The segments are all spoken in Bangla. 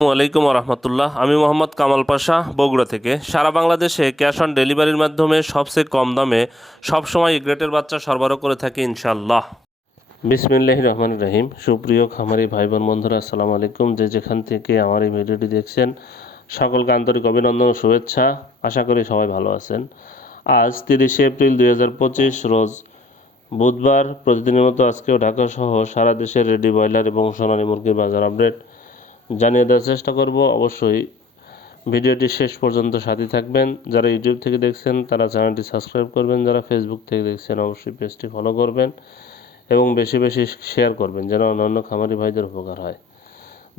আসসালামু আলাইকুম রহমতুল্লাহ। আমি মোহাম্মদ কামাল পাশা, বগুড়া থেকে। সারা বাংলাদেশে ক্যাশ অন ডেলিভারির মাধ্যমে সবচেয়ে কম দামে সবসময় গ্রেটের বাচ্চা সরবরাহ করে থাকি ইনশাল্লাহ। বিসমিল্লাহির রহমানির রহিম। সুপ্রিয় খামারি ভাই বোন বন্ধুরা, আসসালামু আলাইকুম। যে যেখান থেকে আমার এই ভিডিওটি দেখছেন, সকলকে আন্তরিক অভিনন্দন ও শুভেচ্ছা। আশা করি সবাই ভালো আছেন। আজ 30শে এপ্রিল 2025 রোজ বুধবার। প্রতিদিনের মতো আজকেও ঢাকা সহ সারা দেশের রেডি ব্রয়লার এবং সোনালী মুরগির বাজার আপডেট জানিয়ে দেওয়ার চেষ্টা করব। অবশ্যই ভিডিওটি শেষ পর্যন্ত সাথে থাকবেন। যারা ইউটিউব থেকে দেখছেন তারা চ্যানেলটি সাবস্ক্রাইব করবেন, যারা ফেসবুক থেকে দেখছেন অবশ্যই পেজটি ফলো করবেন এবং বেশি বেশি শেয়ার করবেন যেন অন্যান্য খামারি ভাইদের উপকার হয়।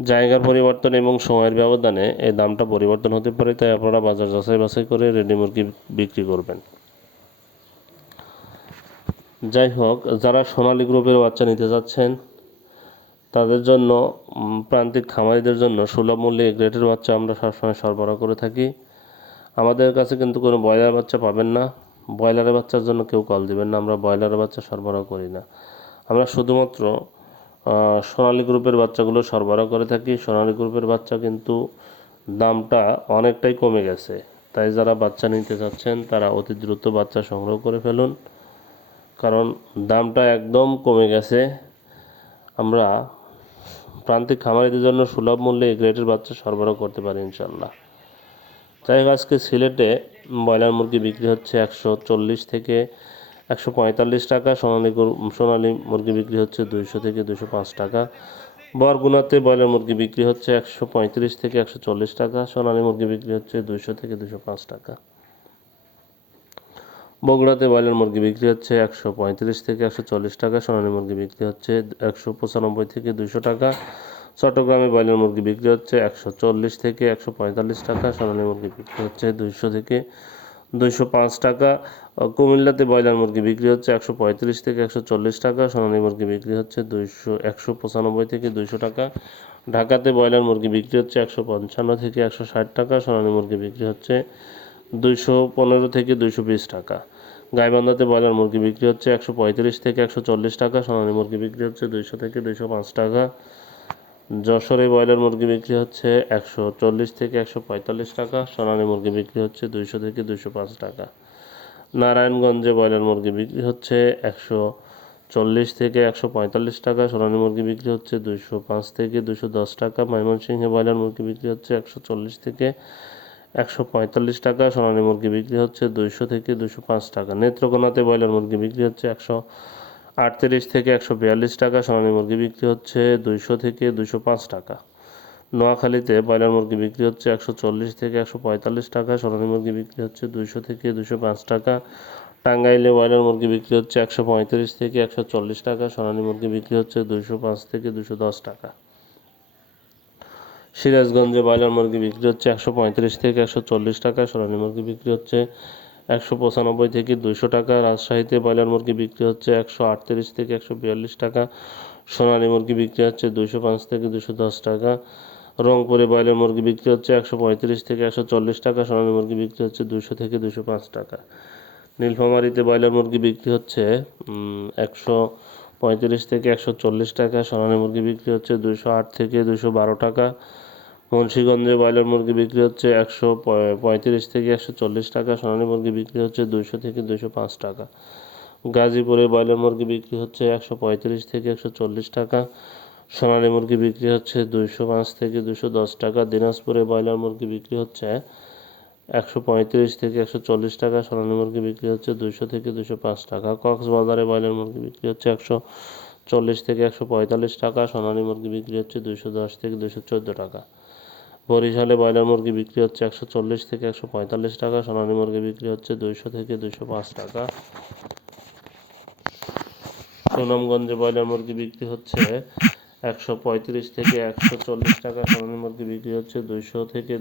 জায়গার পরিবর্তন এবং সময়ের ব্যবধানে এই দামটা পরিবর্তন হতে পারে, তাই আপনারা বাজার যাচাই বাছাই করে রেডি মুরগি বিক্রি করবেন। যাই হোক, যারা সোনালী গ্রুপের বাচ্চা নিতে যাচ্ছেন তাদের জন্য, প্রান্তিক খামারিদের জন্য সুলভ মূল্যে গ্রেটের বাচ্চা আমরা সবসময় সরবরাহ করে থাকি। আমাদের কাছে কিন্তু কোনো ব্রয়লার বাচ্চা পাবেন না। ব্রয়লারের বাচ্চার জন্য কেউ কল দিবেন না, আমরা ব্রয়লারের বাচ্চা সরবরাহ করি না। আমরা শুধুমাত্র সোনালী গ্রুপের বাচ্চাগুলো সরবরাহ করে থাকি। সোনালী গ্রুপের বাচ্চা কিন্তু দামটা অনেকটাই কমে গেছে, তাই যারা বাচ্চা নিতে চাচ্ছেন তারা অতি দ্রুত বাচ্চা সংগ্রহ করে ফেলুন, কারণ দামটা একদম কমে গেছে। আমরা প্রান্তিক খামারিদের জন্য সুলভ মূল্যে গ্রেটের বাচ্চা সরবরাহ করতে পারি ইনশাল্লাহ। যাই হোক, আজকে সিলেটে ব্রয়লার মুরগি বিক্রি হচ্ছে 140 থেকে 145 টাকা। সোনালী মুরগি বিক্রি হচ্ছে 200 থেকে 205 টাকা। বরগুনাতে ব্রয়লার মুরগি বিক্রি হচ্ছে 135 থেকে 140 টাকা। সোনালী মুরগি বিক্রি হচ্ছে 200 থেকে 205 টাকা। বগুড়াতে ব্রয়লার মুরগি বিক্রি হচ্ছে 135 থেকে 140 টাকা। সোনালী মুরগি বিক্রি হচ্ছে 195 থেকে 200 টাকা। চট্টগ্রামে ব্রয়লার মুরগি বিক্রি হচ্ছে 140 থেকে 145 টাকা। সোনালী মুরগি বিক্রি হচ্ছে 200 থেকে 205 টাকা। কুমিল্লাতে ব্রয়লার মুরগি বিক্রি হচ্ছে 135 থেকে 140 টাকা। সোনালী মুরগি বিক্রি হচ্ছে 195 থেকে 200 টাকা। ঢাকাতে ব্রয়লার মুরগি বিক্রি হচ্ছে 155 থেকে 160 টাকা। সোনালী মুরগি বিক্রি হচ্ছে 215 থেকে 220 টাকা। গাইবান্ধাতে ব্রয়লার মুরগি বিক্রি হচ্ছে 135 থেকে 140 টাকা। সোনালী মুরগি বিক্রি হচ্ছে 200 থেকে 205 টাকা। যশোরে ব্রয়লার মুরগি বিক্রি হচ্ছে 140 থেকে 145 টাকা। সোনালী মুরগি বিক্রি হচ্ছে 200 থেকে 205 টাকা। নারায়ণগঞ্জে ব্রয়লার মুরগি বিক্রি হচ্ছে 140 থেকে 145 টাকা। সোনালী মুরগি বিক্রি হচ্ছে 205 থেকে 210 টাকা। ময়মনসিংহে ব্রয়লার মুরগি বিক্রি হচ্ছে 140 থেকে 145 টাকা। সোনালী মুরগি বিক্রি হচ্ছে 200 থেকে 205 টাকা। নেত্রকোনাতে ব্রয়লার মুরগি বিক্রি হচ্ছে 138 থেকে 142 টাকা। সোনালী মুরগি বিক্রি হচ্ছে 200 থেকে 205 টাকা। নোয়াখালীতে ব্রয়লার মুরগি বিক্রি হচ্ছে 140 থেকে 145 টাকা। সোনালী মুরগি বিক্রি হচ্ছে 200 থেকে 205 টাকা। টাঙ্গাইলে ব্রয়লার মুরগি বিক্রি হচ্ছে 135 থেকে 140 টাকা। সোনালী মুরগি বিক্রি হচ্ছে 205 থেকে 210 টাকা। সিরাজগঞ্জে ব্রয়লার মুরগি বিক্রি হচ্ছে 135 থেকে 140 টাকা। সোনালী মুরগি বিক্রি হচ্ছে 195 থেকে 200 টাকা। রাজশাহীতে ব্রয়লার মুরগি বিক্রি হচ্ছে 138 থেকে 142 টাকা। সোনালী মুরগি বিক্রি হচ্ছে 205 থেকে 210 টাকা। রংপুরে ব্রয়লার মুরগি বিক্রি হচ্ছে 135 থেকে 140 টাকা। সোনালী মুরগি বিক্রি হচ্ছে 200 থেকে 205 টাকা। নীলফামারীতে ব্রয়লার মুরগি বিক্রি হচ্ছে 135 থেকে 140 টাকা। সোনালী মুরগি বিক্রি হচ্ছে 208 থেকে 212 টাকা। মুন্সিগঞ্জে ব্রয়লার মুরগি বিক্রি হচ্ছে 135 থেকে 140 টাকা। সোনালী মুরগি বিক্রি হচ্ছে 200 থেকে 205 টাকা। গাজীপুরে ব্রয়লার মুরগি বিক্রি হচ্ছে 135 থেকে 140 টাকা। সোনালী মুরগি বিক্রি হচ্ছে 205 থেকে 210 টাকা। দিনাজপুরে ব্রয়লার মুরগি বিক্রি হচ্ছে 135 থেকে 140 টাকা। সোনালী মুরগি বিক্রি হচ্ছে 200 থেকে 205 টাকা। কক্সবাজারে ব্রয়লার মুরগি বিক্রি হচ্ছে 140 থেকে 145 টাকা। সোনালী মুরগি বিক্রি হচ্ছে 210 থেকে 214 টাকা। বরিশালে ব্রয়লার মুরগি বিক্রি হচ্ছে 140 থেকে 145 টাকা। সোনালী মুরগি বিক্রি হচ্ছে 200 থেকে 205 টাকা। সুনামগঞ্জে ব্রয়লার মুরগি বিক্রি হচ্ছে 135 থেকে 140 টাকা। সোনালী মুরগি বিক্রি হচ্ছে 200 থেকে